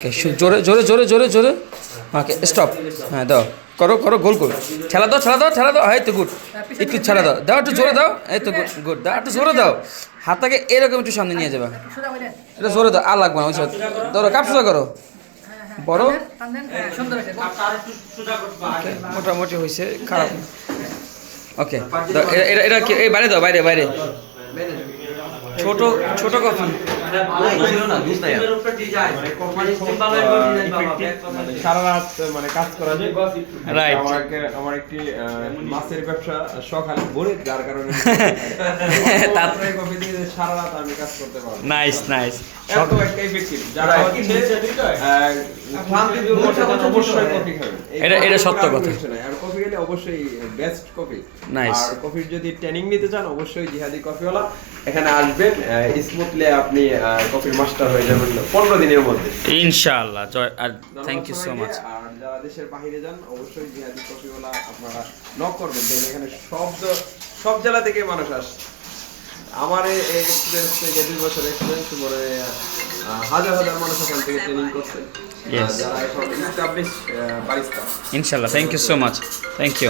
জোরে জোরে জোরে জোরে জোরে ওকে স্টপ হ্যাঁ দাও করো করো গোল গোল ঠেলা দাও ঠেলা দাও ঠেলা দাও এই তো গুড একটু ঠেলা দাও দাও একটু জোরে দাও এই তো গুড গুড দাও একটু জোরে দাও হাতটাকে এরকম একটু সামনে নিয়ে যাবা এটা জোরে দাও আর লাগবে না ওই ধরো কাপ সোজা করো বড় মোটামুটি হয়েছে খারাপ ওকে এটা এটা কি এই বাইরে দাও বাইরে বাইরে ছোট ছোট কফি সারা রাত মানে কাজ করা যায়। রাইট আমার একটি মাছের ব্যবসা সকালে ভোরে যার কারণে তারপরে কফি দিয়ে সারা রাত আমি কাজ করতে পারবো। নাইস নাইস এত একটা ইফেক্টিভ যারা হচ্ছে ক্লান্তি দূর করতে চান অবশ্যই কফি খাবেন। এটা সত্য কথা। আর কফি খেলে অবশ্যই বেস্ট কফি। নাইস আর কফির যদি ট্রেনিং নিতে চান অবশ্যই জিহাদি কফিওয়ালা এখানে আসবেন, স্মুথলি আপনি কফির মাস্টার হয়ে যাবেন 15 দিনের মধ্যে ইনশাআল্লাহ। জয় আর থ্যাংক ইউ সো মাচ। আর যারা দেশের বাইরে যান অবশ্যই জিহাদি কফিওয়ালা আপনারা নক করবেন, কারণ এখানে সব জেলা থেকে মানুষ আসে। আমার এই এক্সপিরিয়েন্স থেকে 2 বছর এক্সপিরিয়েন্স মানে হাজার হাজার মানুষ এখান থেকে ট্রেনিং করছে যারা এখন এস্টাবলিশ বারিস্তা। ইনশাআল্লাহ thank you so much thank you.